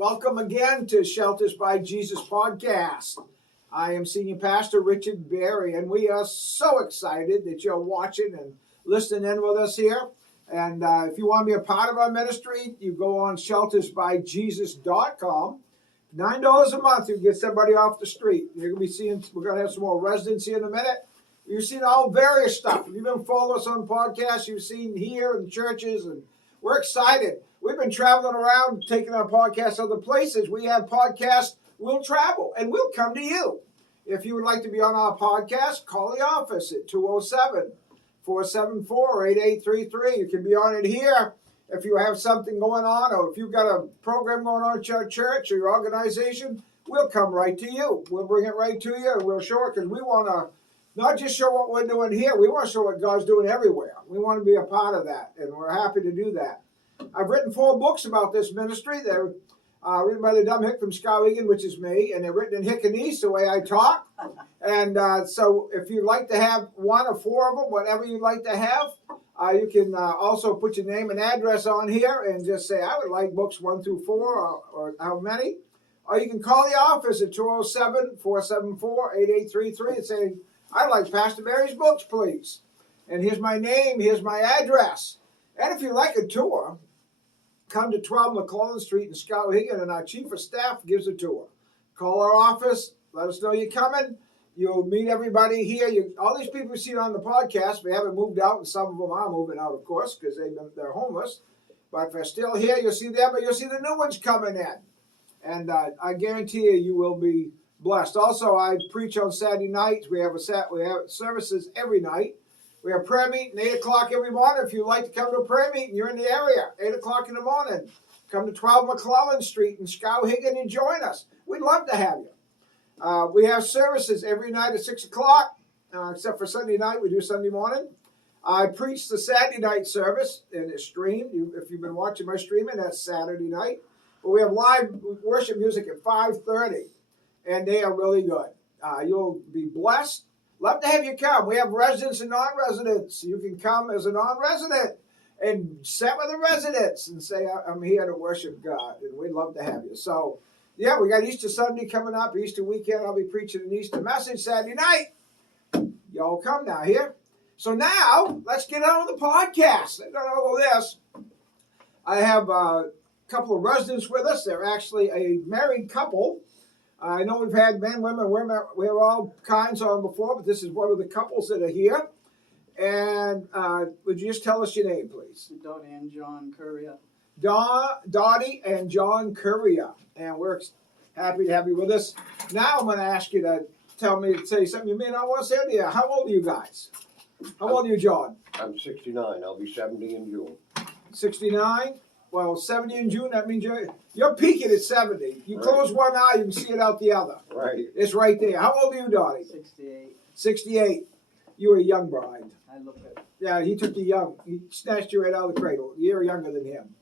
Welcome again to Shelters by Jesus podcast. I am Senior Pastor Richard Berry, and we are so excited that you're watching and listening in with us here. And if you want to be a part of our ministry, you go on sheltersbyjesus.com. $9 a month, you get somebody off the street. You're going to be seeing, we're going to have some more residents here in a minute. You've seen all various stuff. If you've been following us on podcasts, you've seen here in churches, and we're excited. We've been traveling around, taking our podcasts other places. We have podcasts, we'll travel, and we'll come to you. If you would like to be on our podcast, call the office at 207-474-8833. You can be on it here if you have something going on, or if you've got a program going on at your church or your organization. We'll come right to you. We'll bring it right to you, and we'll show it, because we want to not just show what we're doing here. We want to show what God's doing everywhere. We want to be a part of that, and we're happy to do that. I've written 4 books about this ministry. They're written by the dumb hick from Skowhegan, which is me, and they're written in Hickanese, the way I talk. And so if you'd like to have 1 or 4 of them, whatever you'd like to have, you can also put your name and address on here and just say, I would like books 1 through 4, or how many. Or you can call the office at 207-474-8833 and say, I'd like Pastor Berry's books, please. And here's my name, here's my address. And if you like a tour, come to 12 McClellan Street in Skowhegan, and our chief of staff gives a tour. Call our office, let us know you're coming. You'll meet everybody here. All these people you see on the podcast, we haven't moved out, and some of them are moving out, of course, because they're homeless. But if they're still here, you'll see them, but you'll see the new ones coming in. And I guarantee you will be blessed. Also, I preach on Saturday nights. We have services every night. We have prayer meeting 8 o'clock every morning. If you'd like to come to a prayer meeting, you're in the area, 8 o'clock in the morning. Come to 12 McClellan Street in Skowhegan and join us. We'd love to have you. We have services every night at 6 o'clock, except for Sunday night. We do Sunday morning. I preach the Saturday night service, and it's streamed. If you've been watching my streaming, that's Saturday night. But we have live worship music at 5:30, and they are really good. You'll be blessed. Love to have you come. We have residents and non-residents. You can come as a non-resident and sit with the residents and say, I'm here to worship God, and we'd love to have you. So, yeah, we got Easter Sunday coming up, Easter weekend. I'll be preaching an Easter message Saturday night. Y'all come now here. So now, let's get on with the podcast. I got all of this. I have a couple of residents with us. They're actually a married couple. I know we've had men, women, we have all kinds on before, but this is one of the couples that are here. And would you just tell us your name, please? Dottie and John Currier. Dottie and John Currier. And we're happy to have you with us. Now I'm going to ask you to say something you may not want to say to you. How old are you guys? How old are you, John? I'm 69. I'll be 70 in June. 69? Well, 70 in June, that means you're peaking at 70. You close one eye, you can see it out the other. Right. It's right there. How old are you, Dottie? 68. 68. You were a young bride. I look at Yeah, he snatched you right out of the cradle. You're younger than him.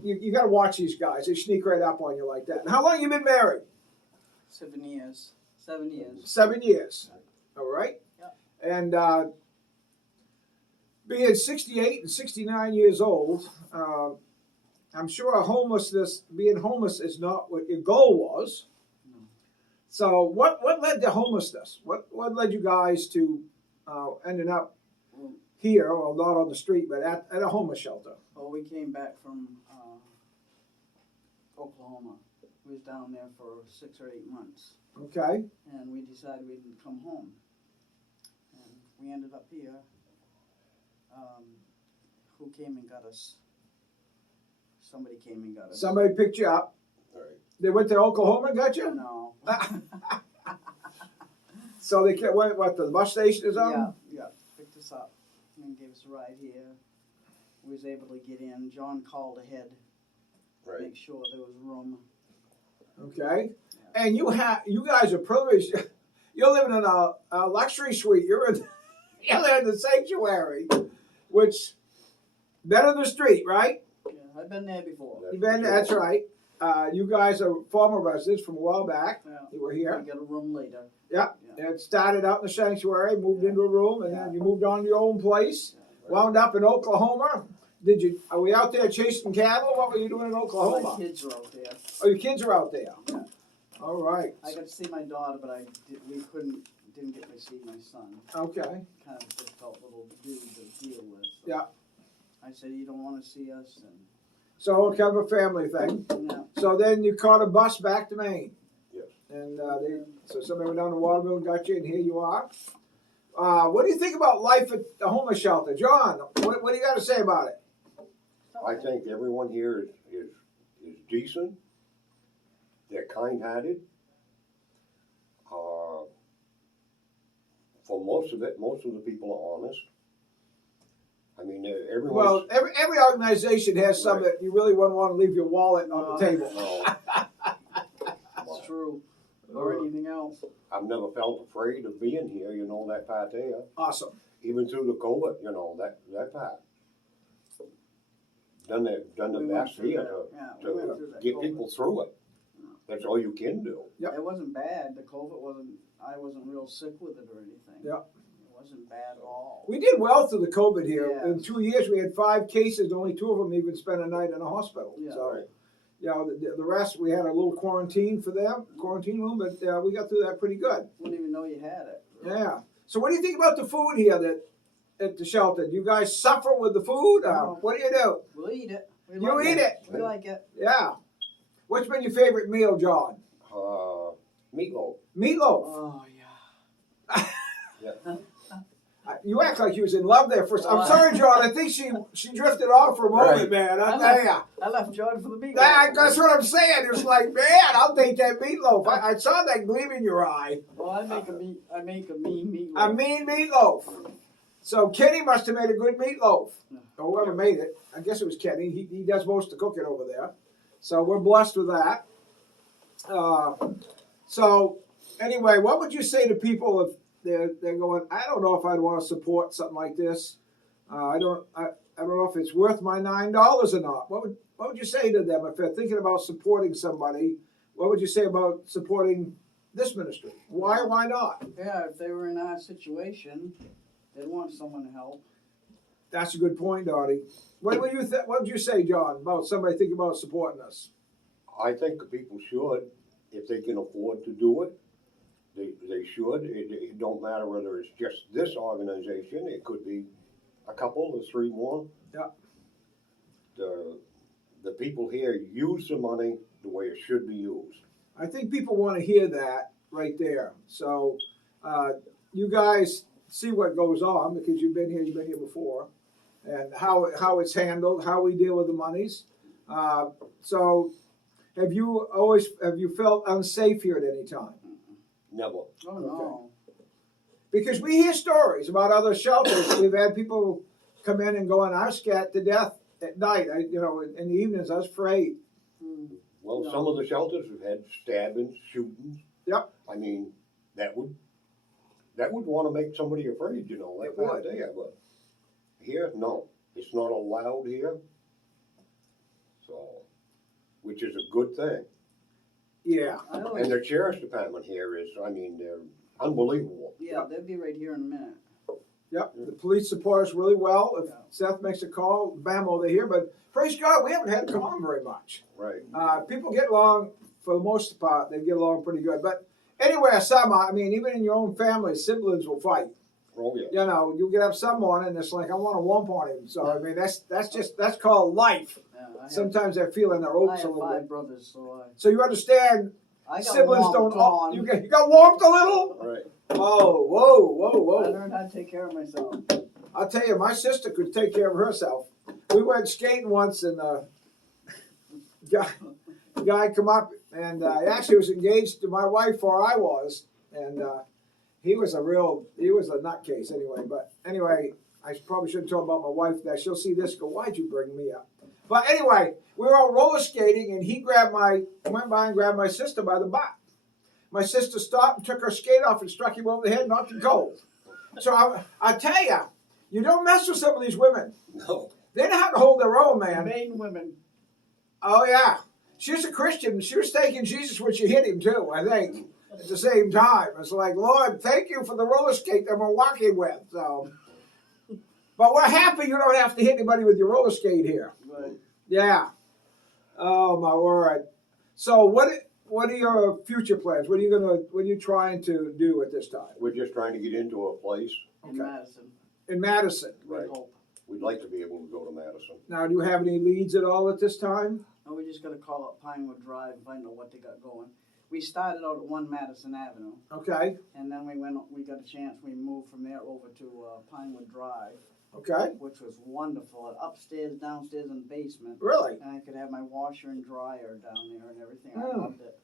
You got to watch these guys. They sneak right up on you like that. And how long have you been married? 7 years. 7 years. 7 years. All right. Yep. And being 68 and 69 years old, I'm sure being homeless is not what your goal was. No. So what led to homelessness? What led you guys to ending up here, well, not on the street, but at a homeless shelter? Well, we came back from Oklahoma. We was down there for 6 or 8 months. Okay. And we decided we'd come home. And we ended up here. Who came and got us? Somebody came and got us. Somebody picked you up. Right. They went to Oklahoma and got you? No. So they went, the bus station is on? Yeah. Picked us up and gave us a ride here. We was able to get in. John called ahead. Right. Make sure there was room. Okay. And you guys are privileged. You're living in a luxury suite. You're in the sanctuary, which better than the street, right? Yeah, I've been there before. You've been there, that's right. You guys are former residents from a while back. Yeah. You were here. We got a room later. Yeah. It started out in the sanctuary, moved into a room, and then you moved on to your own place. Yeah. Wound up in Oklahoma. Are we out there chasing cattle? What were you doing in My Oklahoma? kids are out there. Oh, your kids are out there. Yeah. All right. I got to see my daughter, but didn't get to see my son. Okay. Kind of a difficult little dude to deal with. So Yeah. I said, you don't want to see us, and So kind of a family thing. yeah. So then you caught a bus back to Maine. Yes. And so somebody went down to Waterville and got you, and here you are. What do you think about life at the homeless shelter? John, what do you got to say about it? I think everyone here is decent. They're kind-hearted. For most of the people are honest. I mean, everyone. Well, every organization has some Right. that you really wouldn't want to leave your wallet on the table. No, That's true. Or anything else. I've never felt afraid of being here, you know, that part there. Awesome. Even through the COVID, you know, that part. Done the We went best through here that. Yeah, we went through to that get COVID. people through it. That's all you can do. Yep. It wasn't bad. The COVID I wasn't real sick with it or anything. Yep. It wasn't bad at all. We did well through the COVID here. Yeah. In 2 years, we had 5 cases. Only 2 of them even spent a night in a hospital. Yeah. So, Right. you know, the rest, we had a little quarantine room, but we got through that pretty good. Wouldn't even know you had it. Yeah. So what do you think about the food here at the shelter? Do you guys suffer with the food? No. What do you do? We'll eat it. We You like eat it? We like it. Yeah. What's been your favorite meal, John? Meatloaf. Meatloaf. Oh yeah. Yeah. You act like you was in love there first. I'm sorry, John. I think she drifted off for a moment, Right. man. I tell ya. I left John for the meat. That's what I'm saying. It's like, man, I'll take that meatloaf. I saw that gleam in your eye. Well, I make a mean meatloaf. A mean meatloaf. So Kenny must have made a good meatloaf. Or whoever made it. I guess it was Kenny. He does most of the cooking over there. So we're blessed with that. So anyway, what would you say to people if they're going, I don't know if I'd want to support something like this. I don't know if it's worth my $9 or not. What would you say to them if they're thinking about supporting somebody? What would you say about supporting this ministry? Why not? Yeah, if they were in our situation, they'd want someone to help. That's a good point, Dottie. What would you say, John, about somebody thinking about supporting us? I think people should, if they can afford to do it, they should. It don't matter whether it's just this organization. It could be a couple or 3 more. Yeah. The people here use the money the way it should be used. I think people want to hear that right there. So you guys see what goes on because you've been here before, and how it's handled, how we deal with the monies. So have you felt unsafe here at any time? Never. Oh no. Because we hear stories about other shelters. We've had people come in and go, and I'm scared to death at night. In the evenings, I was afraid. Well, No. some of the shelters have had stabbings, shootings. Yep. I mean, that would want to make somebody afraid, you know, like It that would. there. But here, no, it's not allowed here. So, which is a good thing. Yeah. I always, And the sheriff's department here is, I mean, they're unbelievable. yeah, they'll be right here in a minute. Yep. The police support us really well. If Yeah. Seth makes a call, bam, they're here. But praise God, we haven't had to come on very much. Right. People get along, for the most part, they get along pretty good. But anywhere, even in your own family, siblings will fight. Oh, yeah. You know, you get up some morning and it's like, I want to whomp on him. So, I mean, that's called life. Yeah, Sometimes they're feeling their I oats a have little 5 bit. brothers, so So you understand, I got siblings don't, on. you got warmed a little? Right. Oh, whoa, I whoa. learned how to take care of myself. I'll tell you, my sister could take care of herself. We went skating once and guy come up and he actually was engaged to my wife before I was. And he was a nutcase anyway. But anyway, I probably shouldn't tell about my wife that. She'll see this and go, why'd you bring me up? But anyway, we were all roller skating and he went by and grabbed my sister by the butt. My sister stopped and took her skate off and struck him over the head and knocked him cold. So I tell you, you don't mess with some of these women. No. They know how to hold their own, man. Maine women. Oh, yeah. She was a Christian. She was thanking Jesus when she hit him, too, I think, at the same time. It's like, Lord, thank you for the roller skate that we're walking with. So, But we're happy you don't have to hit anybody with your roller skate here. Right. Yeah. Oh my word. So what are your future plans? What are you trying to do at this time? We're just trying to get into a place. In Madison, In Madison. we Right. hope. We'd like to be able to go to Madison. Now, do you have any leads at all at this time? And we just gotta call up Pinewood Drive and find out what they got going. We started out at 1 Madison Avenue, Okay. and then we got a chance, we moved from there over to Pinewood Drive, Okay. which was wonderful, upstairs, downstairs, and basement. Really? And I could have my washer and dryer down there and everything, I Hmm. loved it.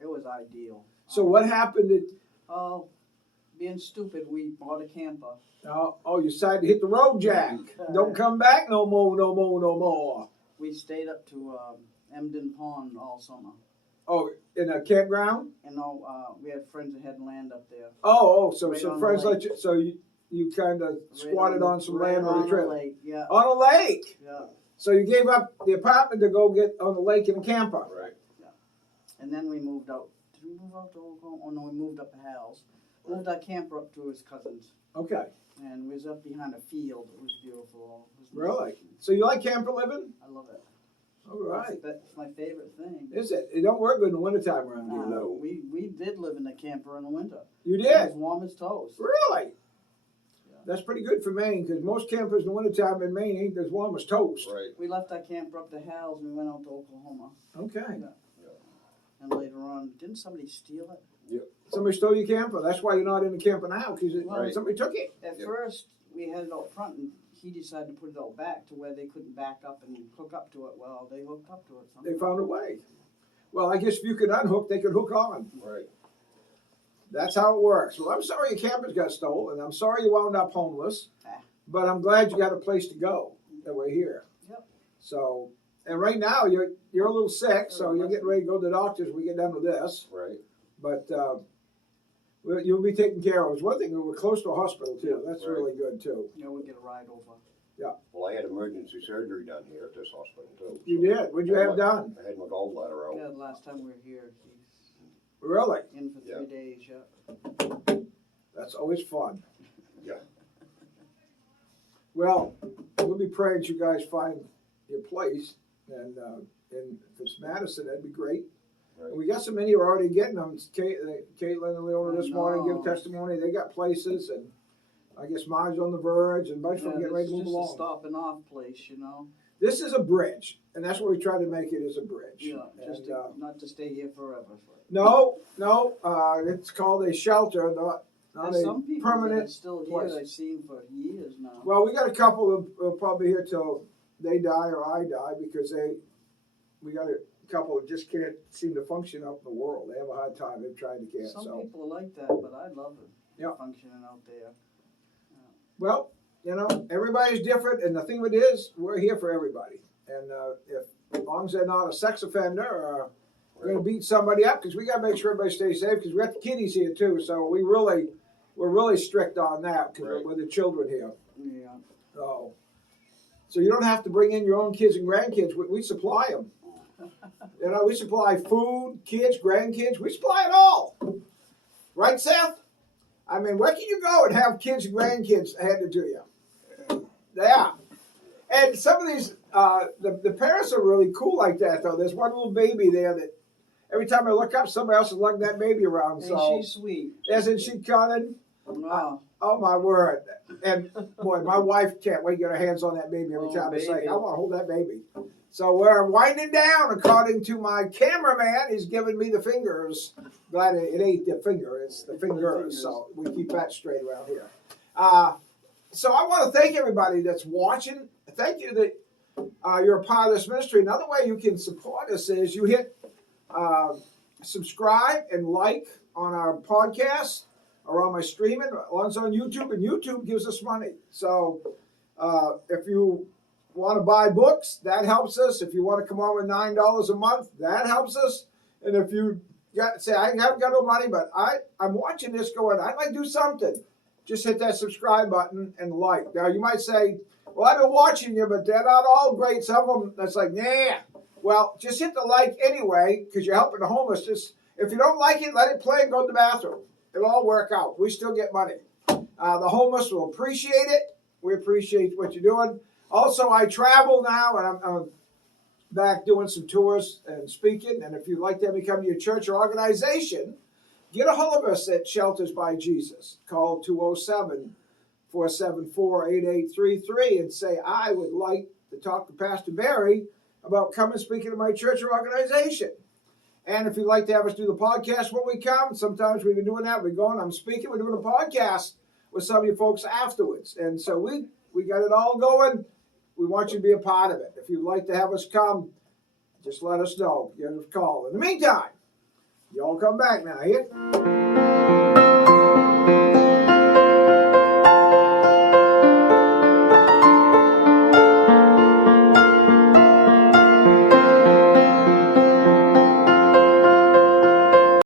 It was ideal. So what happened? Oh, being stupid, we bought a camper. You decided to hit the road, Jack. Don't come back no more, no more, no more. We stayed up to Emden Pond all summer. Oh, in a campground? You know, we had friends that had land up there. So Right some on friends the let you. So you kind of squatted on some right land on on the trip. lake, yeah, On a lake. yeah. So you gave up the apartment to go get on the lake in a camper. Right. And then we moved out. Did we move out to Oklahoma? Oh no, we moved up to Hal's. Moved our camper up to his cousin's, Okay. and we was up behind a field. It was beautiful. It was Really? nice. So you like camper living? I love it. All right. That's my favorite thing. Is it? It don't work good in the wintertime around here. No. We did live in a camper in the winter. You It did? was warm as toast. Really? Yeah. That's pretty good for Maine because most campers in the wintertime in Maine ain't as warm as toast. Right. We left our camper up to Hal's and we went out to Oklahoma. Okay. And later on, didn't somebody steal it? Somebody stole your camper. That's why you're not in the camper now because Right. somebody took it. At Yep. first, we had it out front, and he decided to put it out back to where they couldn't back up and hook up to it. Well, they hooked up to it somehow. They found a way. Well, I guess if you could unhook, they could hook on. Right. That's how it works. Well, I'm sorry your campers got stolen. I'm sorry you wound up homeless. But I'm glad you got a place to go. That we're here. Yep. So, and right now you're a little sick, so you're getting ready to go to the doctors when we get done with this. Right. But you'll be taken care of. It's one thing, we're close to a hospital too. That's Right. really good too. You know, we get a ride over. Well, I had emergency surgery done here at this hospital too. You so did? What'd you have done? I had my gallbladder out. Yeah, the last time we were here, he's Really? in for 3 Yeah. days, yeah. That's always fun. Yeah. Well, we'll be praying that you guys find your place. And if it's Madison, that'd be great. Right. And we got so many who are already getting them. Caitlin and Leona this morning know. give testimony. They got places. And I guess Marge's on the verge. And a bunch of them getting ready to move It's just a along. stopping off place, you know. This is a bridge. And that's what we try to make it, is a bridge. Yeah, just And, to, not to stay here forever. no, it's called a shelter, not There's a some people that are permanent still place. here I've seen for years now. Well, we got a couple of probably here till they die or I die because we got a couple that just can't seem to function out in the world. They have a hard time. They've tried to get Some so. people are like that, but I love it. Yeah. Functioning out there. Well, everybody's different, and the thing of it is, we're here for everybody. And if as long as they're not a sex offender or going to beat somebody up, because we got to make sure everybody stays safe. Because we got the kiddies here too, so we're really strict on that because Right. we're the children here. Yeah. So you don't have to bring in your own kids and grandkids. We supply them. We supply food, kids, grandkids. We supply it all. Right, Seth? I mean, where can you go and have kids and grandkids handed to you? Yeah. And some of these, the parents are really cool like that, though. There's one little baby there that every time I look up, somebody else is lugging that baby around. Hey, So, she's sweet. isn't she cunning? Wow. Oh, my word. And, boy, my wife can't wait to get her hands on that baby every Oh, time. It's like, baby. I want to hold that baby. So we're winding down, according to my cameraman. He's giving me the fingers. Glad it ain't the finger, it's the fingers. So we keep that straight around here. So I want to thank everybody that's watching. Thank you that you're a part of this ministry. Another way you can support us is you hit subscribe and like on our podcast or on my streaming. One's on YouTube, and YouTube gives us money. So if you want to buy books, that helps us. If you want to come on with $9 a month, that helps us. And if you say, I haven't got no money, but I'm watching this going, I'd like to do something, just hit that subscribe button and like. Now, you might say, well, I've been watching you, but they're not all great. Some of them, that's like, nah. Well, just hit the like anyway, because you're helping the homeless. Just, if you don't like it, let it play and go to the bathroom. It'll all work out. We still get money. The homeless will appreciate it. We appreciate what you're doing. Also, I travel now, and I'm back doing some tours and speaking. And if you'd like to have me come to your church or organization, get a hold of us at Shelters by Jesus. Call 207-474-8833 and say, I would like to talk to Pastor Barry about coming speaking to my church or organization. And if you'd like to have us do the podcast when we come, sometimes we've been doing that. We're going, I'm speaking, we're doing a podcast with some of you folks afterwards. And so we got it all going. We want you to be a part of it. If you'd like to have us come, just let us know. Give us a call. In the meantime, y'all come back now, here.